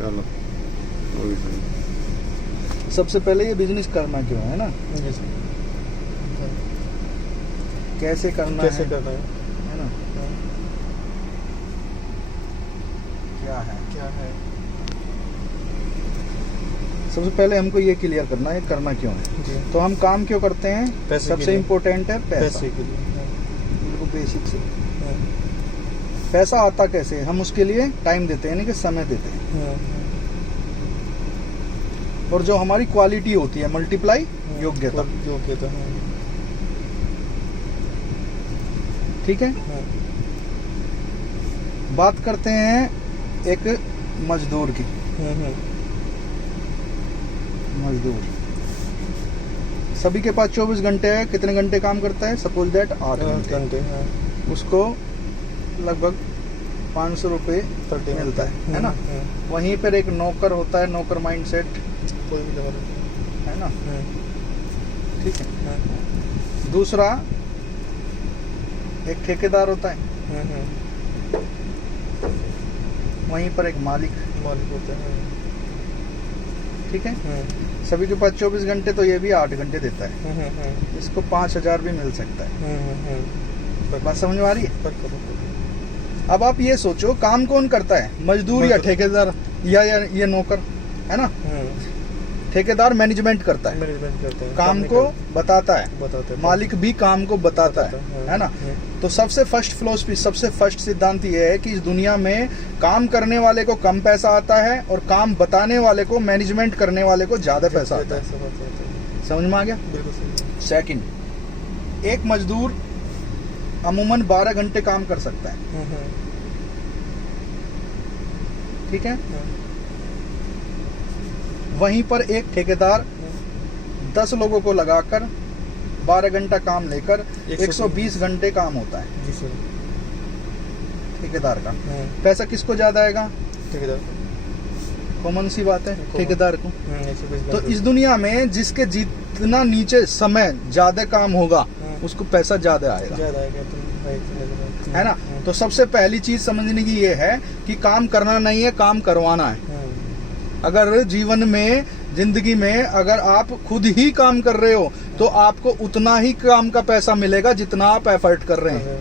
चलो वो भी सही। सबसे पहले ये बिजनेस करना क्यों है ना, जी सर। कैसे करना कैसे है, करना है ना, क्या है। सबसे पहले हमको ये क्लियर करना है करना क्यों है। जी। तो हम काम क्यों करते हैं, पैसे के सबसे लिए। इम्पोर्टेंट है पैसा। पैसे के लिए। बिल्कुल बेसिक से हाँ, पैसा आता कैसे, हम उसके लिए टाइम देते हैं, यानी कि समय देते हैं, हाँ, और जो हमारी क्वालिटी होती है मल्टीप्लाई हाँ, योग्यता। योग्यता। हाँ, ठीक है। हाँ, बात करते हैं एक मजदूर की। हाँ, हाँ, मजदूर सभी के पास 24 घंटे है, कितने घंटे काम करता है, सपोज दैट 8 घंटे। घंटे। हाँ, उसको लगभग 500 रुपये पर डे मिलता है ना। हाँ, वहीं पर एक नौकर होता है, नौकर माइंडसेट कोई भी जगह। है ना, हाँ, ठीक है। हाँ, दूसरा एक ठेकेदार होता है, हाँ, हाँ, वहीं पर एक मालिक, मालिक होता है। ठीक है। हाँ, सभी के पास 24 घंटे, तो ये भी 8 घंटे देता है, हाँ, हाँ, हाँ, इसको 5,000 भी मिल सकता है। हाँ, हाँ, बात समझ में आ रही है। पक्का। अब आप ये सोचो काम कौन करता है, मजदूर या ठेकेदार या ये नौकर, है ना। हाँ, ठेकेदार मैनेजमेंट करता है, मैनेजमेंट करते हैं, काम को बताता है, बताते हैं। मालिक भी काम को बताता है ना। तो सबसे फर्स्ट फिलॉसफी, सबसे फर्स्ट सिद्धांत ये है कि इस दुनिया में काम करने वाले को कम पैसा आता है और काम बताने वाले को, मैनेजमेंट करने वाले को ज्यादा पैसा आता है। समझ में आ गया। बिल्कुल सही। सेकंड, एक मजदूर अमूमन 12 घंटे काम कर सकता है, हाँ, हाँ, ठीक है। हाँ, वहीं पर एक ठेकेदार 10 लोगों को लगाकर 12 घंटा काम लेकर 120 घंटे काम होता है जी सर। ठेकेदार का। हाँ, पैसा किसको ज्यादा आएगा, ठेकेदार। कॉमन सी बात है, कॉमन। ठेकेदार को। हाँ, 120 तो घंटे। इस दुनिया में जिसके जितना नीचे समय ज्यादा काम होगा हाँ, उसको पैसा ज्यादा आएगा, ज्यादा आएगा तो है ना। हाँ, तो सबसे पहली चीज समझने की ये है कि काम करना नहीं है, काम करवाना है। हाँ, अगर जीवन में, जिंदगी में अगर आप खुद ही काम कर रहे हो तो आपको उतना ही काम का पैसा मिलेगा जितना आप एफर्ट कर रहे हैं। हाँ,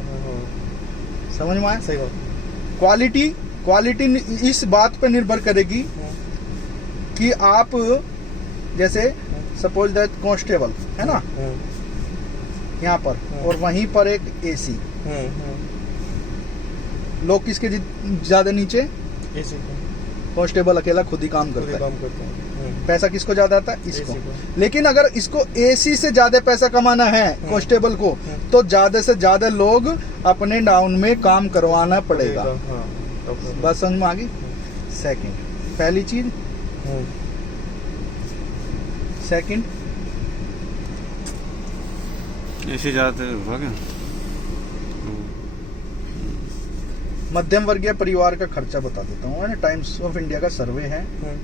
समझ में आया। सही बात। क्वालिटी इस बात पे निर्भर करेगी हाँ, कि आप, जैसे सपोज दैट कांस्टेबल है ना हाँ, यहाँ पर, हाँ। और वहीं पर एक एसी, हाँ, हाँ, लोग किसके ज्यादा नीचे, एसी को कांस्टेबल अकेला खुद ही काम खुद ही करता है। काम करते हैं। हाँ, पैसा किसको ज्यादा आता है, इसको। एसी को। लेकिन अगर इसको एसी से ज्यादा पैसा कमाना है कांस्टेबल को, तो ज्यादा से ज्यादा लोग अपने डाउन में काम करवाना पड़ेगा। हाँ, तब- बस समझ में आ गई। सेकंड, पहली चीज। हाँ, सेकंड, ऐसे जाते हुआ क्या। मध्यम वर्गीय परिवार का खर्चा बता देता हूँ, है ना। टाइम्स ऑफ इंडिया का सर्वे है। हाँ,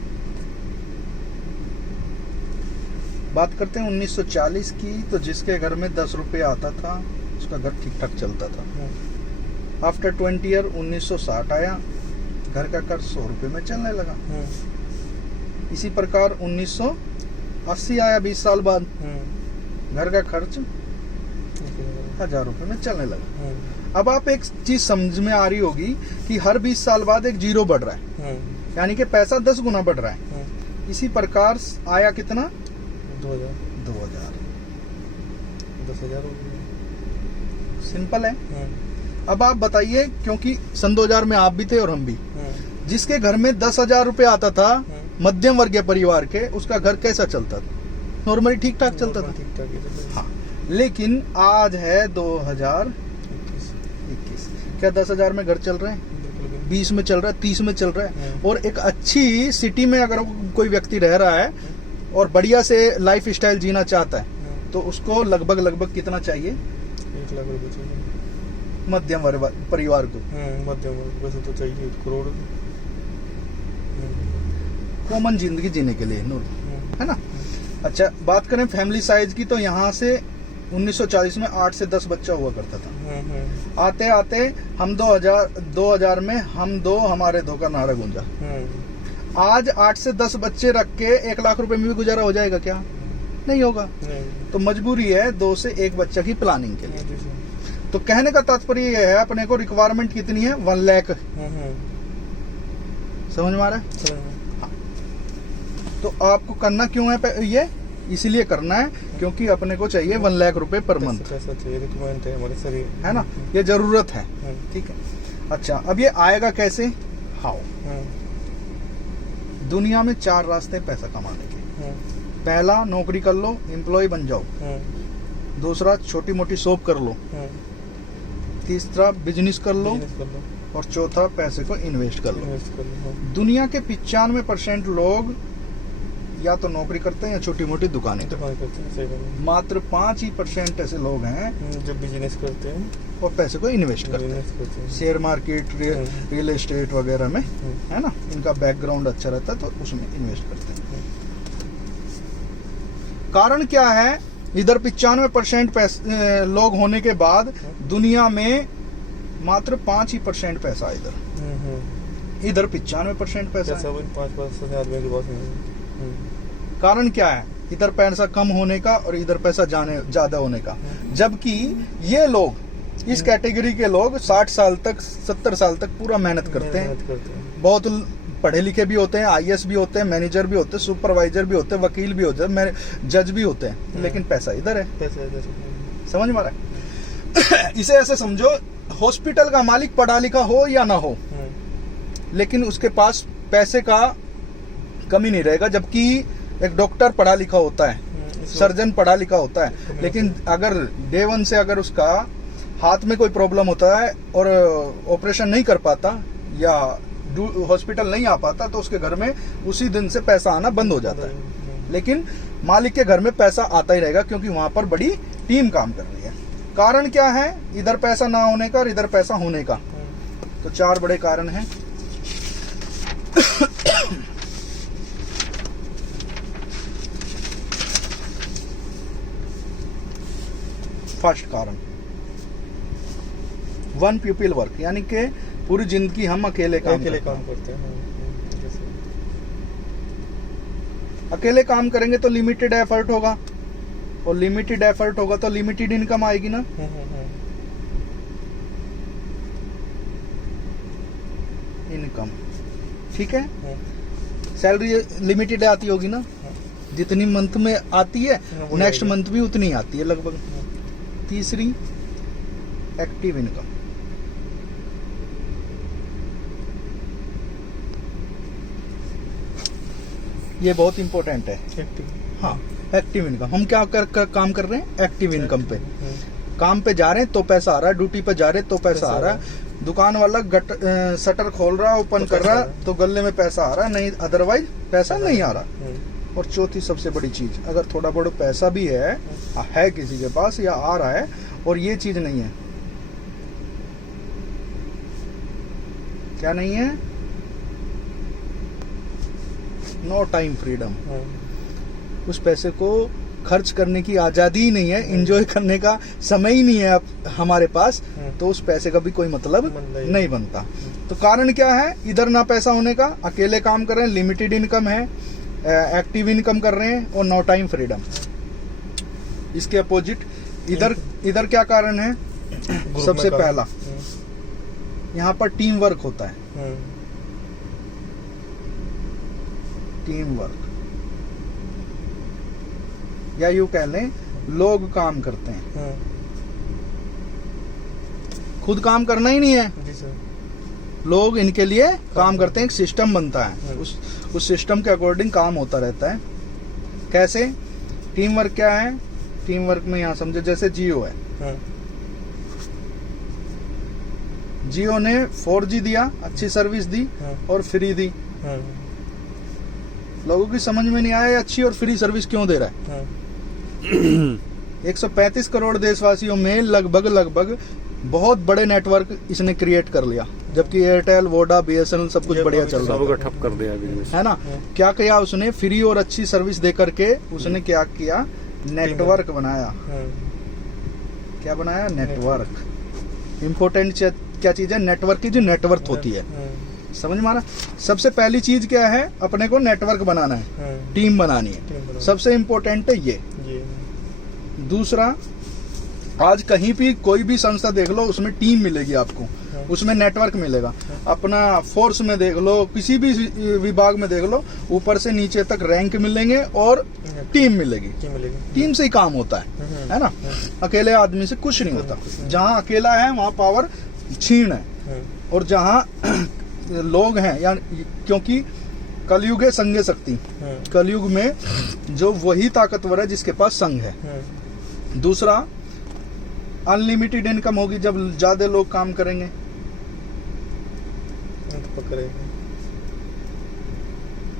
बात करते हैं 1940 की, तो जिसके घर में 10 रुपये आता था उसका घर ठीक ठाक चलता था। हाँ, आफ्टर 20 ईयर 1960 आया, घर का कर्ज 100 रुपये में चलने लगा। हाँ, इसी प्रकार 1980 आया, 20 साल बाद हाँ, घर का खर्च 1000 रुपये में चलने लगा। हाँ, अब आप एक चीज समझ में आ रही होगी कि हर 20 साल बाद एक जीरो बढ़ रहा है, हाँ, यानी कि पैसा 10 गुना बढ़ रहा है। हाँ, इसी प्रकार आया कितना, 2000 2000। 10,000 हो गए। सिंपल है। हाँ, अब आप बताइए, क्योंकि सन 2000 में आप भी थे और हम भी, हाँ, जिसके घर में 10,000 रुपये आता था, हाँ, मध्यम वर्गीय परिवार के, उसका घर कैसा चलता था, नॉर्मली ठीक ठाक चलता था। ठीक ठाक ही चलता हाँ, लेकिन आज है 2021, क्या 10,000 में घर चल रहे हैं, बिल्कुल भी। 20 में चल रहा है, 30 में चल रहा है। हाँ। और एक अच्छी सिटी में अगर कोई व्यक्ति रह रहा है और बढ़िया से लाइफ स्टाइल जीना चाहता है, हाँ, तो उसको लगभग कितना चाहिए, 1 लाख रुपए चाहिए। मध्यम वर्ग परिवार को, हाँ, मध्यम वर्ग वैसे तो चाहिए 1 करोड़। कॉमन जिंदगी जीने के लिए, नूर, हाँ, है ना। अच्छा, बात करें फैमिली साइज की, तो यहाँ से 1940 में 8 से 10 बच्चा हुआ करता था। हाँ, हाँ, आते आते हम 2000 में हम दो, हमारे दो का नारा गूंजा। हाँ, आज 8 से 10 बच्चे रख के 1 लाख रुपए में भी गुजारा हो जाएगा क्या? नहीं होगा। नहीं। तो मजबूरी है 2 से 1 बच्चा की प्लानिंग के लिए। जी सर। तो कहने का तात्पर्य ये है, अपने को रिक्वायरमेंट कितनी है? 1 लाख। समझ में आ रहा है? समझ। तो आपको करना क्यों है ये? इसीलिए करना है क्योंकि अपने को चाहिए 1 लाख रुपए पर मंथ, पैसा चाहिए, रिक्वायरमेंट है हमारे शरीर, है ना, ये जरूरत है। ठीक है। अच्छा, अब ये आएगा कैसे? हाउ? दुनिया में 4 रास्ते पैसा कमाने के। पहला, नौकरी कर लो, एम्प्लॉय बन जाओ। दूसरा, छोटी मोटी शॉप कर लो। तीसरा, बिजनेस कर लो। और चौथा, पैसे को इन्वेस्ट कर लो। दुनिया के 95% लोग या तो नौकरी करते हैं या छोटी मोटी दुकानें करते हैं। मात्र 5% ऐसे लोग हैं जो बिजनेस करते हैं और पैसे को इन्वेस्ट करते हैं। शेयर मार्केट, रियल एस्टेट वगैरह में, है ना, इनका बैकग्राउंड अच्छा रहता है तो उसमें इन्वेस्ट करते हैं। कारण क्या है? इधर 95% लोग होने के बाद दुनिया में मात्र 5% पैसा इधर 95% पैसा है। 5% आदमी के पास नहीं। कारण क्या है? इधर पैसा कम होने का और इधर पैसा ज्यादा होने का। जबकि ये लोग, इस कैटेगरी के लोग 60 साल तक, 70 साल तक पूरा मेहनत करते हैं। बहुत पढ़े लिखे भी होते हैं, IAS भी होते हैं, मैनेजर भी होते हैं, सुपरवाइजर भी होते हैं, वकील भी होते हैं, जज भी होते हैं, लेकिन पैसा इधर है। समझ में आ रहा है? इसे ऐसे समझो, हॉस्पिटल का मालिक पढ़ा लिखा हो या ना हो, लेकिन उसके पास पैसे का कमी नहीं रहेगा। जबकि एक डॉक्टर पढ़ा लिखा होता है, सर्जन पढ़ा लिखा होता है, लेकिन अगर डे 1 से अगर उसका हाथ में कोई प्रॉब्लम होता है और ऑपरेशन नहीं कर पाता या हॉस्पिटल नहीं आ पाता, तो उसके घर में उसी दिन से पैसा आना बंद हो जाता है। लेकिन मालिक के घर में पैसा आता ही रहेगा, क्योंकि वहां पर बड़ी टीम काम कर रही है। कारण क्या है? इधर पैसा ना होने का और इधर पैसा होने का। तो 4 बड़े कारण हैं। फर्स्ट कारण, 1 पीपल वर्क, यानी कि पूरी जिंदगी हम अकेले काम करते हैं। अकेले काम करेंगे तो लिमिटेड एफर्ट होगा, और लिमिटेड एफर्ट होगा तो लिमिटेड इनकम आएगी ना। इनकम, ठीक है। सैलरी लिमिटेड आती होगी ना, जितनी मंथ में आती है नेक्स्ट मंथ भी उतनी आती है लगभग। तीसरी, एक्टिव इनकम। ये बहुत इंपॉर्टेंट है। हाँ, एक्टिव इनकम। हम क्या काम कर रहे हैं? एक्टिव इनकम पे काम पे जा रहे हैं तो पैसा आ रहा है, ड्यूटी पे जा रहे हैं तो पैसा आ रहा है, दुकान वाला शटर खोल रहा है, ओपन कर रहा है तो गले में पैसा आ रहा है, नहीं अदरवाइज पैसा नहीं आ रहा। और चौथी सबसे बड़ी चीज, अगर थोड़ा बड़ा पैसा भी है किसी के पास या आ रहा है और ये चीज नहीं है, क्या नहीं है? No time freedom. उस पैसे को खर्च करने की आजादी ही नहीं है, एंजॉय करने का समय ही नहीं है अब हमारे पास, तो उस पैसे का भी कोई मतलब नहीं बनता। तो कारण क्या है? इधर ना पैसा होने का, अकेले काम कर रहे हैं, लिमिटेड इनकम है, एक्टिव इनकम कर रहे हैं, और नो टाइम फ्रीडम। इसके अपोजिट इधर क्या कारण है? सबसे पहला, यहाँ पर टीम वर्क होता है। टीम वर्क, या यूं कह लें लोग काम करते हैं, खुद काम करना ही नहीं है, लोग इनके लिए काम करते हैं। एक सिस्टम बनता है, उस सिस्टम के अकॉर्डिंग काम होता रहता है। कैसे? टीम वर्क क्या है? टीम वर्क में यहाँ समझे, जैसे जियो है, जियो ने 4G दिया, अच्छी सर्विस दी और फ्री दी। लोगों की समझ में नहीं आया अच्छी और फ्री सर्विस क्यों दे रहा है। 135 करोड़ देशवासियों में लगभग बहुत बड़े नेटवर्क इसने क्रिएट कर लिया, जबकि एयरटेल, वोडा, BSNL सब कुछ बढ़िया चल रहा है, ठप कर दिया बिजनेस, है ना। क्या किया उसने? फ्री और अच्छी सर्विस दे करके उसने क्या किया? नेटवर्क बनाया। क्या बनाया? नेटवर्क। इम्पोर्टेंट क्या चीज है? नेटवर्क की जो नेटवर्थ होती है, समझ में आ रहा? सबसे पहली चीज क्या है, अपने को नेटवर्क बनाना है, टीम बनानी है, सबसे इम्पोर्टेंट है ये। दूसरा, आज कहीं भी कोई भी संस्था देख लो, उसमें टीम मिलेगी आपको, उसमें नेटवर्क मिलेगा। अपना फोर्स में देख लो, किसी भी विभाग में देख लो, ऊपर से नीचे तक रैंक मिलेंगे और टीम मिलेगी। टीम से ही काम होता है ना? अकेले आदमी से कुछ नहीं होता। जहाँ अकेला है वहाँ पावर छीन है, और जहाँ लोग हैं, या क्योंकि कलयुग है संगे शक्ति, कलयुग में जो वही ताकतवर है जिसके पास संग है। दूसरा, अनलिमिटेड इनकम होगी जब ज्यादा लोग काम करेंगे।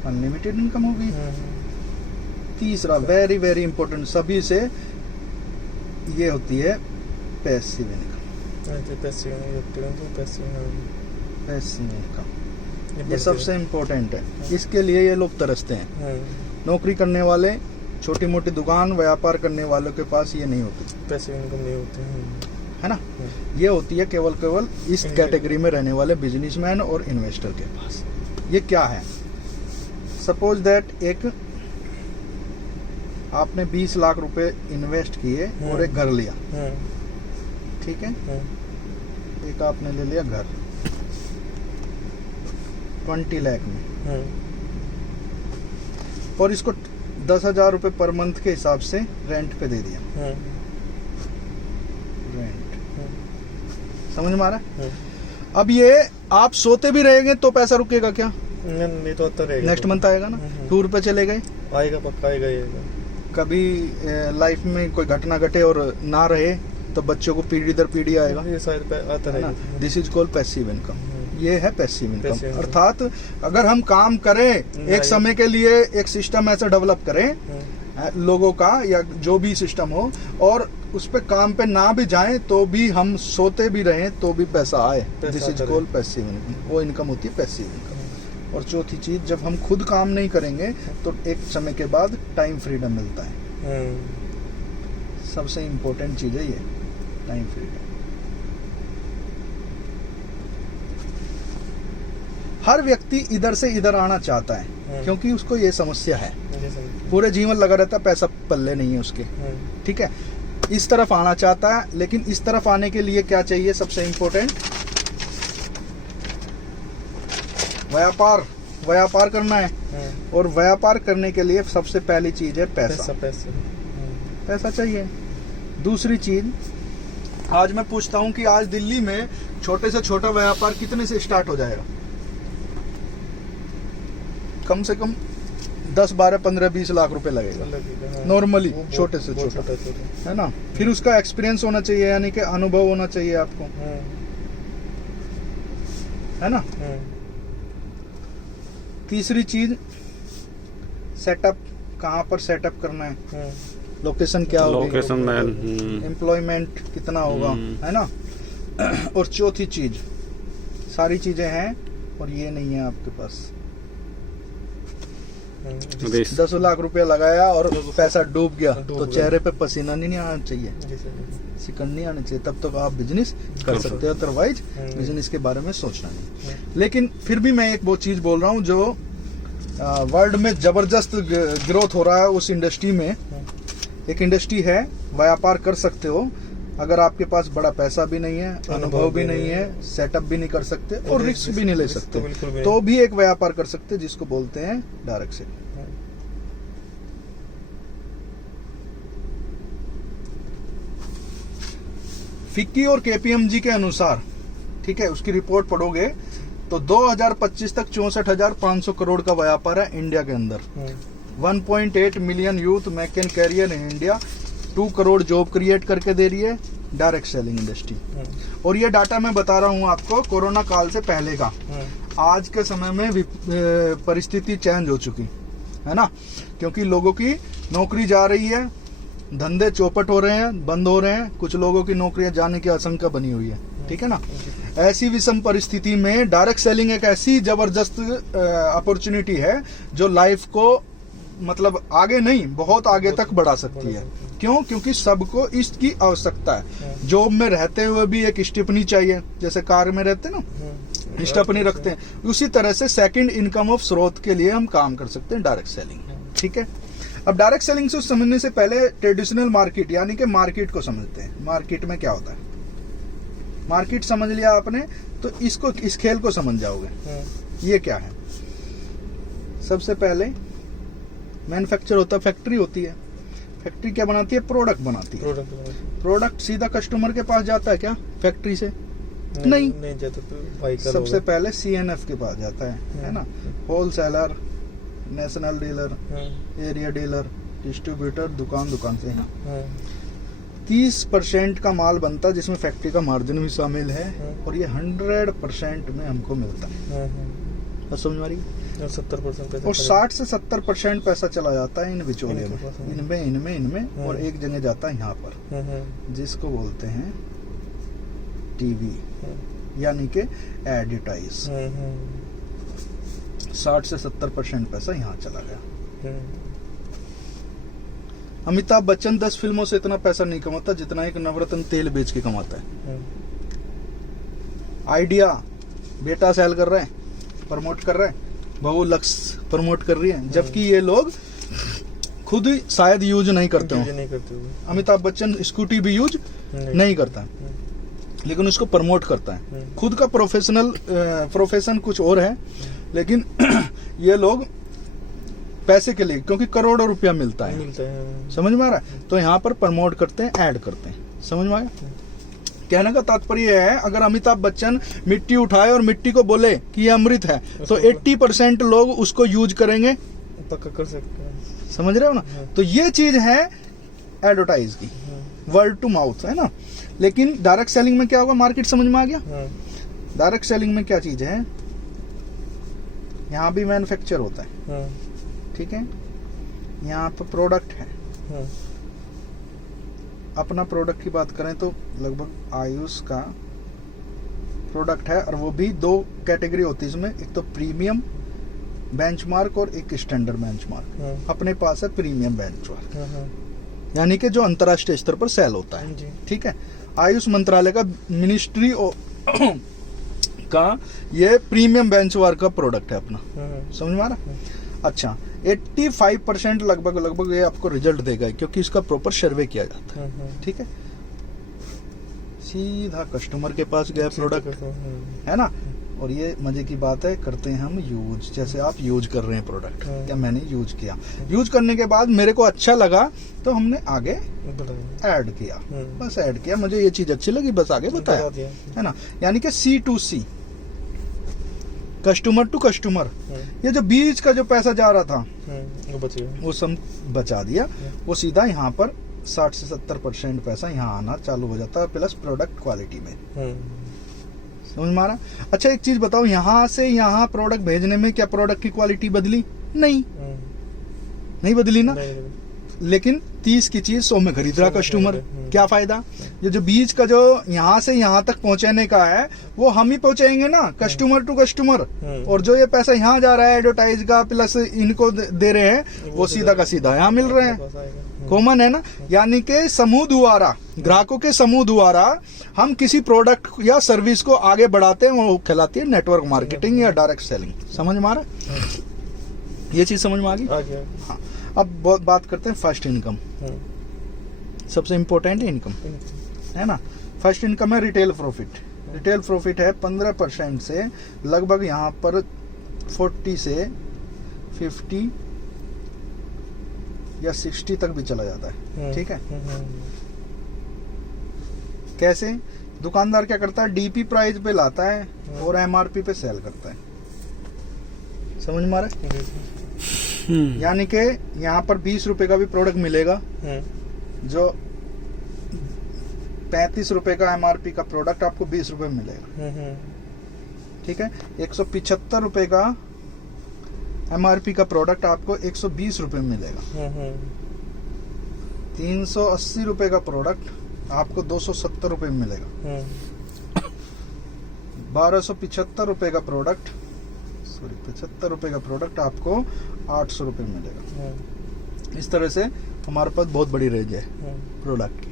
अनलिमिटेड इनकम होगी। तीसरा, वेरी वेरी इंपॉर्टेंट, सभी से ये होती है पैसिव इनकम। पैसिव इनकम ये सबसे इम्पोर्टेंट है। इसके लिए ये लोग तरसते हैं। नौकरी करने वाले, छोटी मोटी दुकान व्यापार करने वालों के पास ये नहीं होती, पैसिव इनकम नहीं होती है ना? ये होती है केवल इस कैटेगरी में रहने वाले बिजनेसमैन और इन्वेस्टर के पास। ये क्या है? सपोज दैट एक आपने 20 लाख रुपए इन्वेस्ट किए और एक घर लिया, ठीक है? एक आपने ले लिया घर 20 लाख में, और इसको 10,000 रुपए पर मंथ के हिसाब से रेंट पे दे दिया। रेंट समझ में आ रहा है? अब ये आप सोते भी रहेंगे तो पैसा रुकेगा क्या? नहीं तो आता रहेगा, नेक्स्ट मंथ आएगा ना। टूर पे चले गए, आएगा, पक्का आएगा। कभी लाइफ में कोई घटना घटे और ना रहे तो बच्चों को पीढ़ी दर पीढ़ी आएगा, ये शायद आता रहेगा। This is called passive income. ये है पैसिव इनकम। अर्थात अगर हम काम करें एक समय के लिए, एक सिस्टम ऐसा डेवलप करें लोगों का या जो भी सिस्टम हो, और उस पे काम पे ना भी जाएं तो भी हम सोते भी रहें तो भी पैसा आए, this is called passive income. वो इनकम होती है पैसिव इनकम। और चौथी चीज, जब हम खुद काम नहीं करेंगे तो एक समय के बाद टाइम फ्रीडम मिलता है। सबसे इम्पोर्टेंट चीज है ये, टाइम फ्रीडम। हर व्यक्ति इधर से इधर आना चाहता है क्योंकि उसको ये समस्या है, पूरे जीवन लगा रहता है, पैसा पल्ले नहीं है उसके, ठीक है? इस तरफ आना चाहता है, लेकिन इस तरफ आने के लिए क्या चाहिए? सबसे इम्पोर्टेंट, व्यापार करना है। और व्यापार करने के लिए सबसे पहली चीज है पैसा। पैसा चाहिए। दूसरी चीज, आज मैं पूछता हूं कि आज दिल्ली में छोटे से छोटा व्यापार कितने से स्टार्ट हो जाएगा? कम से कम 10, 12, 15, 20 लाख रुपए लगेगा नॉर्मली, छोटे से छोटा, है ना? फिर उसका एक्सपीरियंस होना चाहिए, यानी कि अनुभव होना चाहिए आपको, है ना? तीसरी चीज, सेटअप, कहाँ पर सेटअप करना है, लोकेशन क्या होगी, लोकेशन में एम्प्लॉयमेंट कितना होगा, है ना? और चौथी चीज, सारी चीजें हैं और ये नहीं है आपके पास। 10 लाख रुपया लगाया और पैसा डूब गया तो चेहरे पे पसीना नहीं आना चाहिए, सिकन नहीं आना चाहिए, तब तक आप बिजनेस कर सकते हो, अदरवाइज बिजनेस के बारे में सोचना नहीं। लेकिन फिर भी मैं एक वो चीज बोल रहा हूँ जो वर्ल्ड में जबरदस्त ग्रोथ हो रहा है, उस इंडस्ट्री में एक इंडस्ट्री है, व्यापार कर सकते हो अगर आपके पास बड़ा पैसा भी नहीं है, अनुभव भी नहीं है, सेटअप भी नहीं कर सकते और रिस्क भी नहीं ले सकते, तो भी एक व्यापार कर सकते, जिसको बोलते हैं डायरेक्ट सेलिंग। फिक्की और केपीएमजी के अनुसार, ठीक है, उसकी रिपोर्ट पढ़ोगे तो 2025 तक 64,500 करोड़ का व्यापार है इंडिया के अंदर। 1.8 million youth make in career in India, 2 crore job create करके दे रही है डायरेक्ट सेलिंग इंडस्ट्री। और ये डाटा मैं बता रहा हूँ आपको कोरोना काल से पहले का। आज के समय में परिस्थिति चेंज हो चुकी है ना, क्योंकि लोगों की नौकरी जा रही है, धंधे चौपट हो रहे हैं, बंद हो रहे हैं, कुछ लोगों की नौकरियां जाने की आशंका बनी हुई है, ठीक है ना? ऐसी विषम परिस्थिति में डायरेक्ट सेलिंग एक ऐसी जबरदस्त अपॉर्चुनिटी है जो लाइफ को मतलब आगे नहीं, बहुत आगे तक बढ़ा सकती है। क्यों? क्योंकि सबको इसकी आवश्यकता है। जॉब में रहते हुए भी एक स्टिपनी चाहिए, जैसे कार में रहते ना, स्टपनी रखते हैं। उसी तरह से सेकंड इनकम ऑफ स्रोत के लिए हम काम कर सकते हैं डायरेक्ट सेलिंग। ठीक है, अब डायरेक्ट सेलिंग से समझने से पहले ट्रेडिशनल मार्केट यानी कि मार्केट को समझते हैं। मार्केट में क्या होता है, मार्केट समझ लिया आपने तो इसको, इस खेल को समझ जाओगे। ये क्या है, सबसे पहले मैन्युफैक्चर होता है, फैक्ट्री होती है। फैक्ट्री क्या बनाती है, प्रोडक्ट बनाती है। प्रोडक्ट सीधा कस्टमर के पास जाता है क्या फैक्ट्री से? नहीं जाता, तो सबसे पहले CNF के पास जाता है ना। Wholesaler, national dealer, area dealer, distributor, दुकान से है। 30% का माल बनता है जिसमें फैक्ट्री का मार्जिन भी शामिल है, और ये 100% में हमको मिलता है। तो समझ में आ रही है? 70% और 60 से 70% पैसा चला जाता है इन बिचौलियों में, इनमें और एक जगह जाता है यहाँ पर, जिसको बोलते हैं टीवी यानी कि एडवर्टाइज। 60 से 70% पैसा यहाँ चला गया। अमिताभ बच्चन 10 फिल्मों से इतना पैसा नहीं कमाता जितना एक नवरत्न तेल बेच के कमाता है। आइडिया बेटा सेल कर रहे हैं, प्रमोट कर रहे हैं, बहू लक्स प्रमोट कर रही है, जबकि ये लोग खुद ही शायद यूज नहीं करते हो। अमिताभ बच्चन स्कूटी भी यूज नहीं करता है, लेकिन उसको प्रमोट करता है। खुद का प्रोफेशन कुछ और है, लेकिन ये लोग पैसे के लिए, क्योंकि करोड़ों रुपया मिलता है, समझ में आ रहा है, तो यहाँ पर प्रमोट करते हैं, ऐड करते हैं। समझ में आया? कहने का तात्पर्य है, अगर अमिताभ बच्चन मिट्टी उठाए और मिट्टी को बोले कि ये अमृत है, तो 80% लोग उसको यूज करेंगे, पक्का कर सकते हैं। समझ रहे हो ना? तो ये चीज है एडवर्टाइज की, वर्ड टू माउथ, है ना। लेकिन डायरेक्ट सेलिंग में क्या होगा, मार्केट समझ में आ गया? डायरेक्ट सेलिंग में क्या चीज है, यहाँ भी मैन्युफैक्चर होता है, ठीक है, यहाँ पर प्रोडक्ट है। अपना प्रोडक्ट की बात करें तो लगभग आयुष का प्रोडक्ट है, और वो भी 2 कैटेगरी होती है इसमें, एक तो प्रीमियम बेंचमार्क और एक स्टैंडर्ड बेंचमार्क। अपने पास है प्रीमियम बेंचमार्क, यानी कि जो अंतर्राष्ट्रीय स्तर पर सेल होता है। ठीक है, आयुष मंत्रालय का मिनिस्ट्री का ये प्रीमियम बेंचमार्क का प्रोडक्ट है अपना। समझ में आ रहा? अच्छा, 85% लगभग ये आपको रिजल्ट देगा, क्योंकि इसका प्रॉपर सर्वे किया जाता है। ठीक है, सीधा कस्टमर के पास गया प्रोडक्ट, है ना। और ये मजे की बात है, करते हैं हम यूज, जैसे आप यूज कर रहे हैं प्रोडक्ट, या मैंने यूज किया, यूज करने के बाद मेरे को अच्छा लगा तो हमने आगे ऐड किया, बस ऐड किया, मुझे ये चीज अच्छी लगी, बस आगे बताया, है ना। यानी कि C2C, कस्टमर टू कस्टमर। ये जो बीच का जो पैसा जा रहा था वो सब बचा दिया, वो सीधा यहाँ पर 60 से 70% पैसा यहाँ आना चालू हो जाता है, प्लस प्रोडक्ट क्वालिटी में। समझ में आ रहा? अच्छा, एक चीज बताओ, यहाँ से यहाँ प्रोडक्ट भेजने में क्या प्रोडक्ट की क्वालिटी बदली? नहीं बदली ना। लेकिन 30 की चीज 100 में खरीद रहा कस्टमर, क्या फायदा? ये जो बीच का जो यहाँ से यहाँ तक पहुंचाने का है वो हम ही पहुंचाएंगे ना, कस्टमर टू कस्टमर। और जो ये पैसा यहाँ जा रहा है एडवर्टाइज का, प्लस इनको दे रहे हैं, वो सीधा का सीधा यहाँ मिल रहे हैं, कॉमन है ना। यानी कि समूह द्वारा, ग्राहकों के समूह द्वारा हम किसी प्रोडक्ट या सर्विस को आगे बढ़ाते हैं, वो कहलाती है नेटवर्क मार्केटिंग या डायरेक्ट सेलिंग। समझ में आ रहा है? ये चीज समझ में आ गई? हाँ। अब बात करते हैं फर्स्ट इनकम। सबसे इम्पोर्टेंट इनकम, है ना। फर्स्ट इनकम है रिटेल प्रॉफिट। रिटेल प्रॉफिट है 15% से लगभग यहाँ पर 40 से 50 या 60 तक भी चला जाता है। ठीक है, कैसे? दुकानदार क्या करता है, डीपी प्राइस पे लाता है और एमआरपी पे सेल करता है। समझ में आ रहा है? यानी कि यहाँ पर 20 रुपए का भी प्रोडक्ट मिलेगा, जो 35 रुपए का एमआरपी का प्रोडक्ट आपको 20 रुपए में मिलेगा। ठीक है, 175 रुपए का एमआरपी का प्रोडक्ट आपको 120 रुपए में मिलेगा। 380 रुपए का प्रोडक्ट आपको 270 रुपए में मिलेगा। 1275 रुपए का प्रोडक्ट, 75 रुपए का प्रोडक्ट आपको 800 रुपए में मिलेगा। इस तरह से हमारे पास बहुत बड़ी रेंज है प्रोडक्ट की।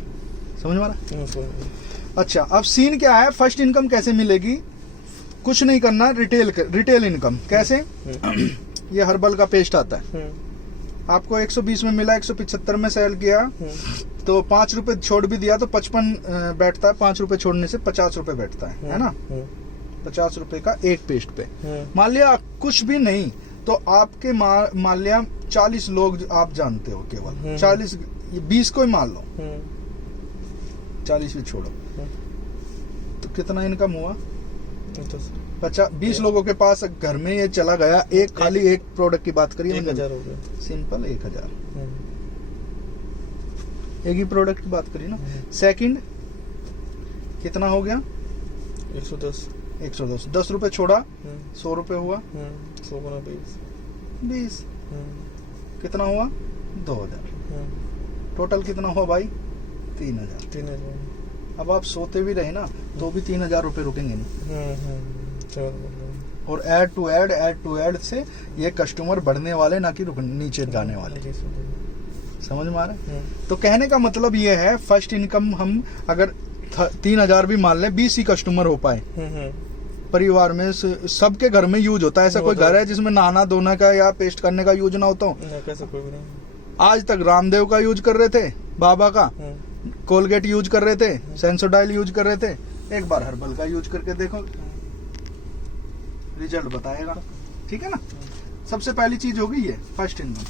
समझ में आ रहा? अच्छा, अब सीन क्या है, फर्स्ट इनकम कैसे मिलेगी? कुछ नहीं करना, रिटेल इनकम कैसे? ये हर्बल का पेस्ट आता है, आपको 120 में मिला, 175 में सेल किया, तो 5 रुपए छोड़ भी दिया तो 55 बैठता है, 5 रुपए छोड़ने से 50 रुपए बैठता है ना? 50 रुपए का एक पेस्ट पे। मान लिया कुछ भी नहीं तो आपके मान लिया 40 लोग आप जानते हो, केवल 40, 20 को ही मान लो, 40 भी छोड़ो, तो कितना इनकम हुआ? 20 लोगों के पास घर में ये चला गया, एक खाली एक प्रोडक्ट की बात करिए, 1000 हो गया, सिंपल 1000, एक ही प्रोडक्ट की बात करिए ना। सेकंड कितना हो गया? 110, 10 रुपए छोड़ा, 100 रुपए हुआ, 100 गुना 20, कितना हुआ? 2000, टोटल कितना हुआ भाई? 3000। अब आप सोते भी रहे ना तो भी 3000 रुपए रुकेंगे नहीं। और ऐड टू ऐड से ये कस्टमर बढ़ने वाले, ना कि नीचे जाने वाले। समझ में आ रहा है? तो कहने का मतलब ये है, फर्स्ट इनकम हम अगर 3000 भी मान ले, 20 ही कस्टमर हो पाए परिवार में, सबके घर में यूज होता है। ऐसा कोई घर है जिसमें नहाना धोना का या पेस्ट करने का यूज ना होता हो? कोई भी नहीं। आज तक रामदेव का यूज कर रहे थे, बाबा का, कोलगेट यूज कर रहे थे, सेंसोडाइल यूज कर रहे थे, एक बार हर्बल का यूज करके देखो, रिजल्ट बताएगा। ठीक है ना? सबसे पहली चीज हो गई है first income.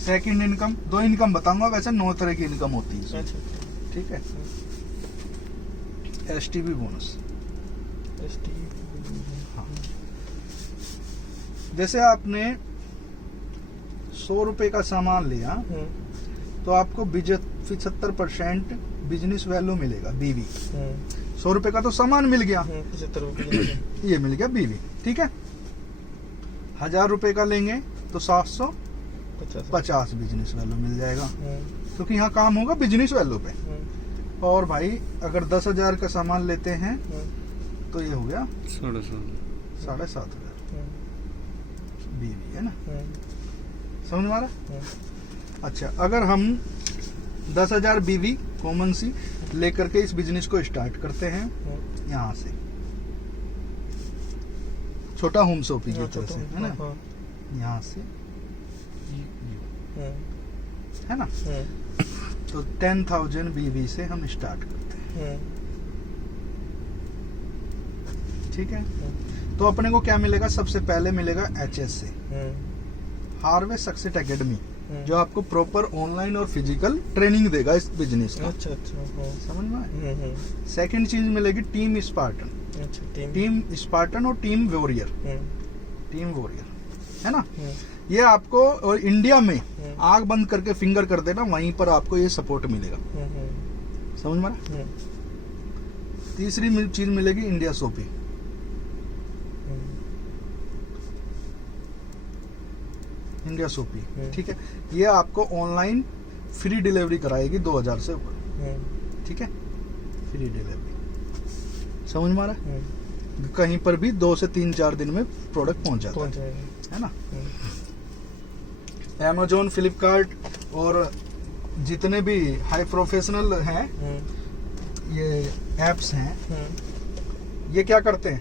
Second income, 2 income बताऊंगा, वैसे 9 तरह की इनकम होती है। ठीक है? STB bonus. हाँ, जैसे आपने 100 रुपए का सामान लिया तो आपको 75% बिजनेस वैल्यू मिलेगा, बीवी। 100 रुपए का तो सामान मिल गया, 75 ये मिल गया बीवी। ठीक है? 1000 रुपए का लेंगे तो 750 बिजनेस वैल्यू मिल जाएगा, क्योंकि यहाँ काम होगा बिजनेस वैल्यू पे। और भाई अगर 10,000 का सामान लेते हैं तो ये हो गया 7,500 बीवी, है ना? समझ में आ रहा? अच्छा, अगर हम 10,000 बीवी कॉमन सी लेकर के इस बिजनेस को स्टार्ट करते हैं, यहाँ से छोटा होम शॉपिंग की तरह से, है ना? यहाँ से है ना? तो 10,000 बीवी से हम स्टार्ट करते हैं। ठीक है? तो अपने को क्या मिलेगा? सबसे पहले मिलेगा HS से, हार्वेस्ट सक्सेस एकेडमी, जो आपको प्रॉपर ऑनलाइन और फिजिकल ट्रेनिंग देगा इस बिजनेस का। अच्छा, समझ में आया? सेकंड चीज मिलेगी टीम स्पार्टन। टीम स्पार्टन और टीम वॉरियर, है ना? ये आपको और इंडिया में आग बंद करके फिंगर कर देना, वहीं पर आपको ये सपोर्ट मिलेगा। समझ में आया? तीसरी चीज मिलेगी इंडिया शॉपिंग। इंडिया शॉपिंग, ठीक है? ये आपको ऑनलाइन फ्री डिलीवरी कराएगी 2000 से ऊपर। ठीक है? फ्री डिलीवरी, समझ में आ रहा है? कहीं पर भी 2 से 3-4 दिन में प्रोडक्ट पहुंच जाता है ना? Amazon, फ्लिपकार्ट और जितने भी हाई प्रोफेशनल हैं ये एप्स हैं, ये क्या करते हैं?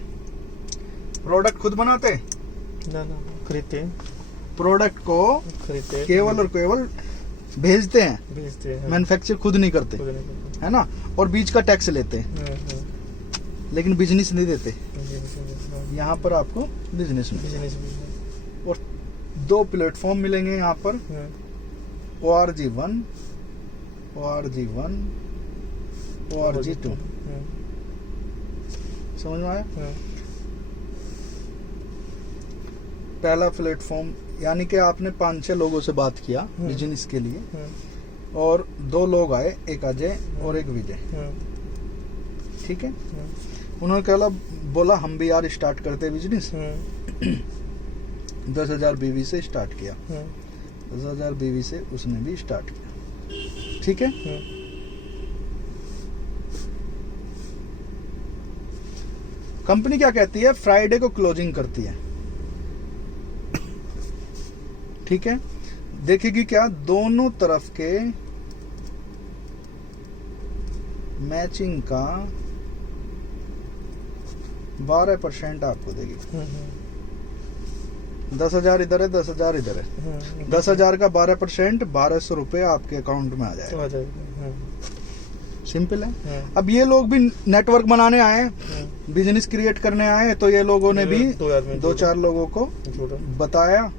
प्रोडक्ट खुद बनाते, खरीदते, प्रोडक्ट को खरीदते, केवल और केवल भेजते हैं, मैन्युफैक्चर खुद नहीं करते, है ना? और बीच का टैक्स लेते हैं, लेकिन बिजनेस नहीं देते। यहाँ पर आपको बिजनेस में और 2 प्लेटफॉर्म मिलेंगे यहाँ पर, ORG1, ORG2। समझ में आया? पहला प्लेटफॉर्म यानी कि आपने 5-6 लोगों से बात किया बिजनेस के लिए, और 2 लोग आए, एक अजय और एक विजय। ठीक है? उन्होंने बोला हम भी यार स्टार्ट करते बिजनेस। 10,000 बीवी से स्टार्ट किया, 10,000 बीवी से उसने भी स्टार्ट किया। ठीक है? कंपनी क्या कहती है? फ्राइडे को क्लोजिंग करती है। ठीक है? देखेगी क्या? दोनों तरफ के मैचिंग का 12% आपको देगी। 10,000 इधर है, 10,000 इधर है। 10,000 का 12% 1,200 रुपये आपके अकाउंट में आ जाएगा। आ जाएगा। सिंपल है। अब ये लोग भी नेटवर्क बनाने आए हैं, बिजनेस क्रिएट करने आए हैं, तो ये लोगों ने भी 2-4 लोगों को बताया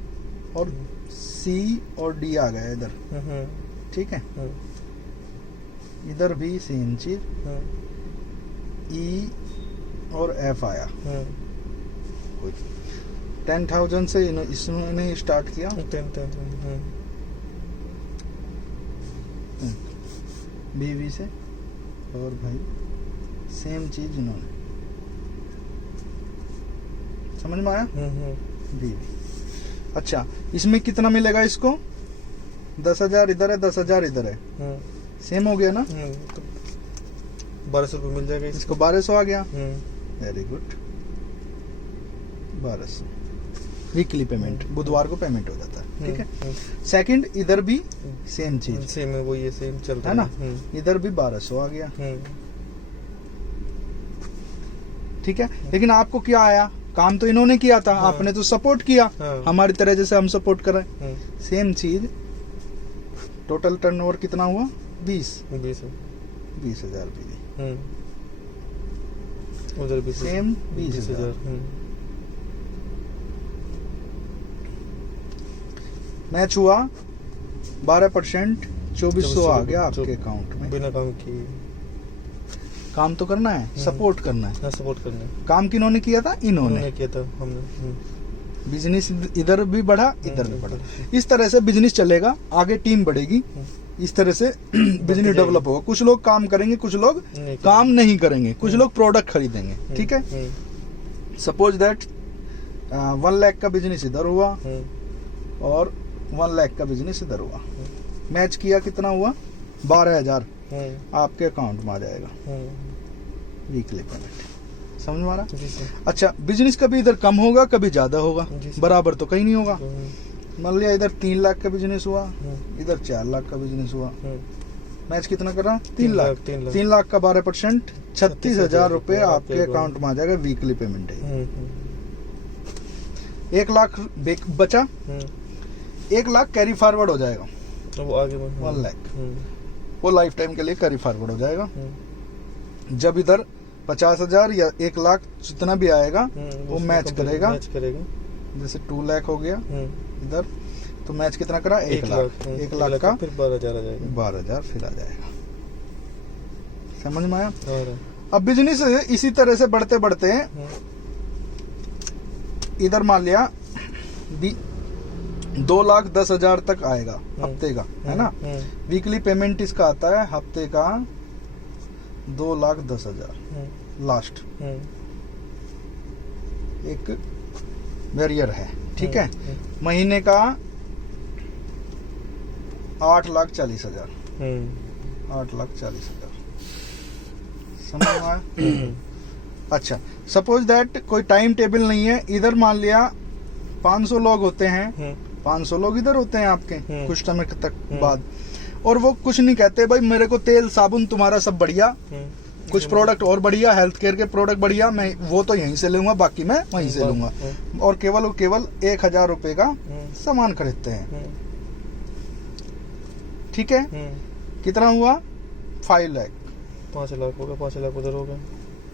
और C और D आ गया इधर। ठीक है, इधर भी सेम चीज, E और F आया। 10,000 से इसने स्टार्ट किया। 10,000। बीवी से और भाई सेम चीज इन्होंने, समझ में आया? बीवी। अच्छा, इसमें कितना मिलेगा इसको? 10,000 इधर है, 10,000 इधर है, सेम हो गया ना? 1200 रुपये मिल जाएगा इसको 1200 आ गया। Very good. 1200 वीकली पेमेंट, बुधवार को पेमेंट हो जाता है। ठीक है। सेकंड, इधर भी सेम चीज, सेम है, वो ये सेम चलता है ना? इधर भी 1200 आ गया। ठीक है, लेकिन आपको क्या आया? काम तो इन्होंने किया था, आपने तो सपोर्ट किया, हमारी तरह जैसे हम सपोर्ट कर रहे हैं। सेम चीज, टोटल टर्नओवर कितना हुआ? 20,000 भी। उधर भी सेम 20,000। मैच हुआ, 12% 2,400 आ गया आपके अकाउंट में। बिना काम किए। काम तो करना है, सपोर्ट करना है। सपोर्ट करना है। काम किन्होंने किया था? इन्होंने किया था, हमने। बिजनेस इधर भी बढ़ा, इधर भी बढ़ा। इस तरह से बिजनेस चलेगा, आगे टीम बढ़ेगी, इस तरह से बिजनेस डेवलप होगा। कुछ लोग काम करेंगे, कुछ लोग काम नहीं करेंगे, कुछ लोग प्रोडक्ट खरीदेंगे। ठीक है। सपोज दैट 1 लाख का बिजनेस इधर हुआ और 1 लाख का बिजनेस इधर हुआ। मैच किया, कितना हुआ? 12,000 आपके अकाउंट में आ जाएगा वीकली पेमेंट। समझ में आ रहा? अच्छा, बिजनेस कभी इधर कम होगा, कभी ज्यादा होगा, बराबर तो कहीं नहीं होगा। मान लिया इधर 3 लाख का बिजनेस हुआ, इधर 4 लाख का बिजनेस हुआ। मैच कितना कर रहा? 3 लाख। 3 लाख का 12% 36,000 रुपए आपके अकाउंट में आ जाएगा, वीकली पेमेंट है। 1 लाख बचा, 1 लाख कैरी फॉरवर्ड हो जाएगा, वो आगे 1 लाख वो लाइफ टाइम के लिए कैरी फॉरवर्ड हो जाएगा। जब इधर 50,000 या 1 लाख जितना भी आएगा वो मैच करेगा। जैसे 2 लाख हो गया इधर, तो मैच कितना करा? 1 लाख। 1 लाख का फिर 12,000 आ जाएगा। 12,000 फिर आ जाएगा। समझ में आया? अब बिजनेस इसी तरह से बढ़ते बढ़ते इधर मान लिया 2,10,000 तक आएगा हफ्ते का, है ना? वीकली पेमेंट इसका आता है हफ्ते का 2,10,000 लास्ट। एक बैरियर है। ठीक है। महीने का 8,40,000। 8,40,000। समझ में आया? अच्छा, सपोज दैट कोई टाइम टेबल नहीं है। इधर मान लिया 500 लोग होते हैं, 500 लोग इधर होते हैं आपके कुछ समय तक बाद, और वो कुछ नहीं कहते भाई मेरे को तेल साबुन तुम्हारा सब बढ़िया, कुछ प्रोडक्ट और बढ़िया, हेल्थ केयर के प्रोडक्ट बढ़िया, मैं वो तो यहीं से लूंगा, बाकी मैं वहीं से लूंगा, और केवल 1,000 रुपए का सामान खरीदते हैं। ठीक है। कितना हुआ? 5 लाख। 5 लाख हो गया, 5 लाख उधर हो गया,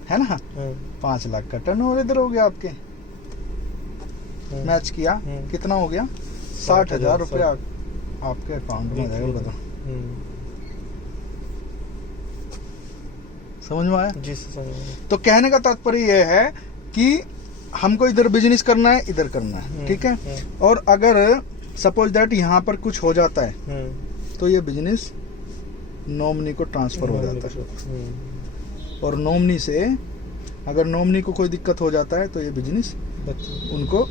है ना? 5 लाख का टर्नओवर इधर हो गया आपके। मैच किया, कितना हो गया? 60,000 रुपए आपके अकाउंट में आ जाएगा। बताओ, समझ में आया? जी समझ में। तो कहने का तात्पर्य यह है कि हमको इधर बिजनेस करना है, इधर करना है। ठीक है। और अगर सपोज दैट यहाँ पर कुछ हो जाता है तो ये बिजनेस नॉमिनी को ट्रांसफर हो जाता है, और नॉमिनी से अगर नॉमिनी को कोई दिक्कत हो जाता है तो ये बिजनेस उनको,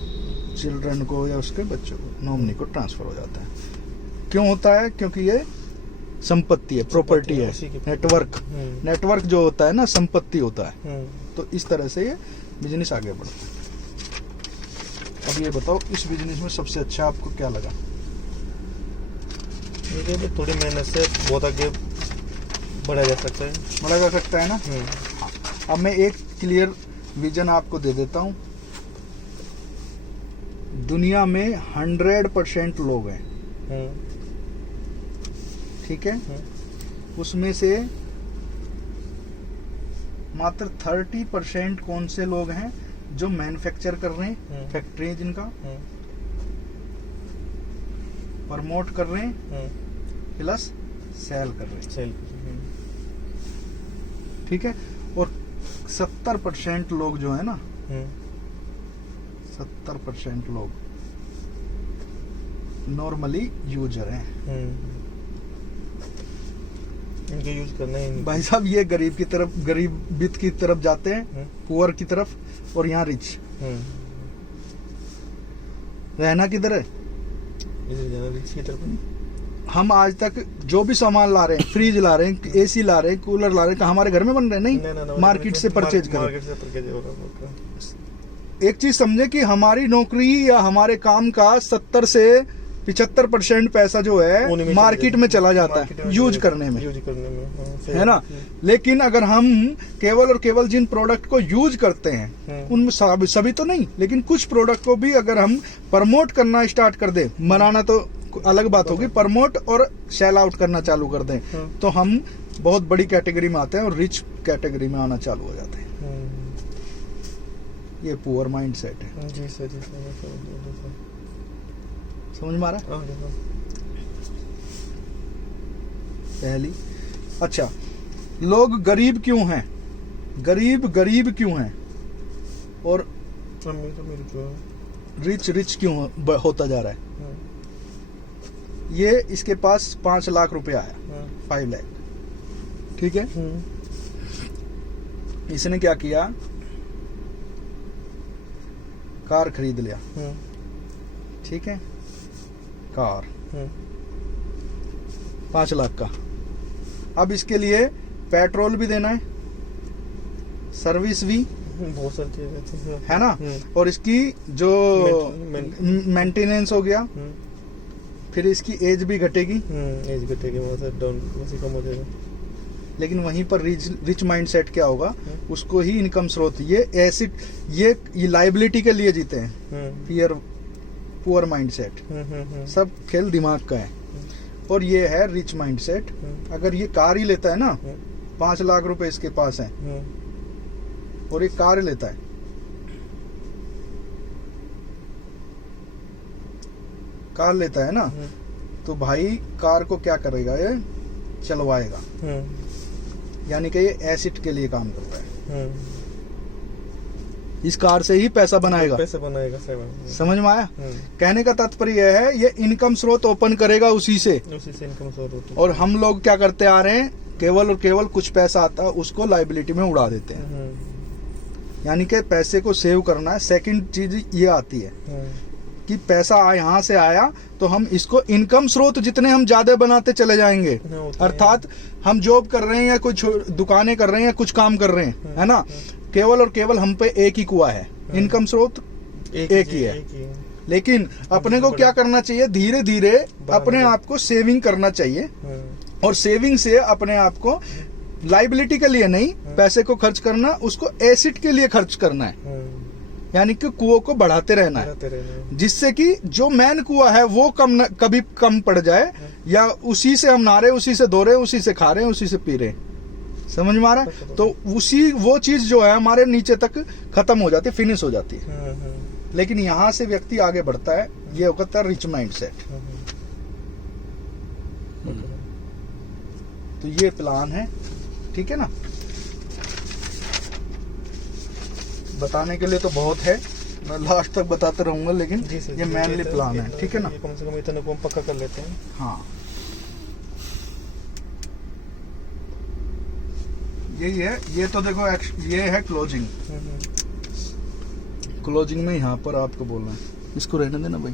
चिल्ड्रन को या उसके बच्चों को, नॉमिनी को ट्रांसफर हो जाता है। क्यों होता है? क्योंकि ये संपत्ति है, प्रॉपर्टी है। नेटवर्क जो होता है ना, संपत्ति होता है। तो इस तरह से ये बिजनेस आगे बढ़ता है। अब ये बताओ, इस बिजनेस में सबसे अच्छा आपको क्या लगा? मुझे थोड़ी मेहनत से बहुत आगे बढ़ा जा सकता है। बढ़ा जा सकता है ना? अब मैं एक क्लियर विजन आपको दे देता हूं। दुनिया में 100% लोग हैं, ठीक है। उसमें से मात्र 30% कौन से लोग हैं जो मैन्युफैक्चर कर रहे हैं, फैक्ट्री है जिनका, प्रमोट कर रहे हैं, प्लस सेल कर रहे हैं, सेल। ठीक है। और 70% लोग जो है ना, 70% लोग नॉर्मली यूजर हैं। इनके यूज करना ही भाई साहब ये गरीब की तरफ, गरीबियत की तरफ जाते हैं, पुअर की तरफ, और यहाँ रिच। रहना किधर है? इधर जाना रिच की तरफ। हम आज तक जो भी सामान ला रहे हैं, फ्रिज ला रहे हैं, एसी ला रहे हैं, कूलर ला रहे हैं, हमारे घर में बन रहे हैं? नहीं, मार्केट से परचेज कर। मार्केट से परचेज हो रहा है। एक चीज समझे कि हमारी नौकरी या हमारे काम का 70 से 75% पैसा जो है मार्केट में चला जाता है यूज करने में, है ना। लेकिन अगर हम केवल और केवल जिन प्रोडक्ट को यूज करते हैं, उनमें सभी तो नहीं, लेकिन कुछ प्रोडक्ट को भी अगर हम प्रमोट करना स्टार्ट कर दें, बनाना तो अलग बात होगी, प्रमोट और सेल आउट करना चालू कर दें, तो हम बहुत बड़ी कैटेगरी में आते हैं और रिच कैटेगरी में आना चालू हो जाते हैं। ये पुअर माइंड सेट है। जी सर, जी सर, समझ में आ रहा है? पहली। अच्छा, लोग गरीब क्यों हैं? गरीब क्यों हैं? और रिच क्यों होता जा रहा है? ये इसके पास 5 लाख रुपया है, 5 लाख, ठीक है। इसने क्या किया? कार खरीद लिया, ठीक है। कार 5 लाख का। अब इसके लिए पेट्रोल भी देना है, सर्विस भी, बहुत सारी चीजें है ना, और इसकी जो मेंटेनेंस हो गया, फिर इसकी एज भी घटेगी, एज घटेगी, डाउन कम हो जाएगा। लेकिन वहीं पर रिच माइंडसेट क्या होगा? उसको ही इनकम स्रोत, ये एसिड, ये लाइबिलिटी के लिए जीते हैं। पुअर माइंडसेट, सब खेल दिमाग का है। और ये है रिच माइंडसेट। अगर ये कार ही लेता है ना, 5 लाख रुपए इसके पास है, और एक कार लेता है, कार लेता है ना, तो भाई कार को क्या करेगा? ये चलवाएगा, यानी कि ये एसिड के लिए काम कर रहा है। इस कार से ही पैसा बनाएगा, समझ में आया? कहने का तात्पर्य यह है, ये इनकम स्रोत ओपन करेगा उसी से इनकम स्रोत। और हम लोग क्या करते आ रहे हैं? केवल और केवल कुछ पैसा आता है उसको लाइबिलिटी में उड़ा देते हैं। यानी कि पैसे को सेव करना है। सेकंड चीज ये आती है कि पैसा यहाँ से आया तो हम इसको इनकम स्रोत जितने हम ज्यादा बनाते चले जाएंगे। अर्थात हम जॉब कर रहे हैं या कुछ दुकानें कर रहे हैं या कुछ काम कर रहे हैं, है ना, केवल और केवल हम पे एक ही कुआ है, इनकम स्रोत एक ही है। लेकिन अपने को क्या करना चाहिए? धीरे धीरे अपने आप को सेविंग करना चाहिए, और सेविंग से अपने आप को लाइबिलिटी के लिए नहीं, पैसे को खर्च करना, उसको एसिड के लिए खर्च करना है। यानी कि कुओं को बढ़ाते रहना है, जिससे कि जो मेन कुआ है वो कभी कम पड़ जाए, या उसी से हम नहा रहे, उसी से धो रहे, उसी से खा रहे, उसी से पी रहे। समझ में आ रहा है? तो वो चीज जो है हमारे नीचे तक खत्म हो जाती है, फिनिश हो जाती है। लेकिन यहाँ से व्यक्ति आगे बढ़ता है, ये होता है रिच माइंड सेट। तो ये प्लान है, ठीक है ना। बताने के लिए तो बहुत है, मैं लास्ट तक बताते रहूंगा, लेकिन ये मेनली प्लान है, ठीक है ना। कम से कम इतना को हम पक्का कर लेते हैं। हाँ, यही है। ये तो देखो, ये है क्लोजिंग। क्लोजिंग में यहाँ पर आपको बोलना है, इसको रहने देना भाई।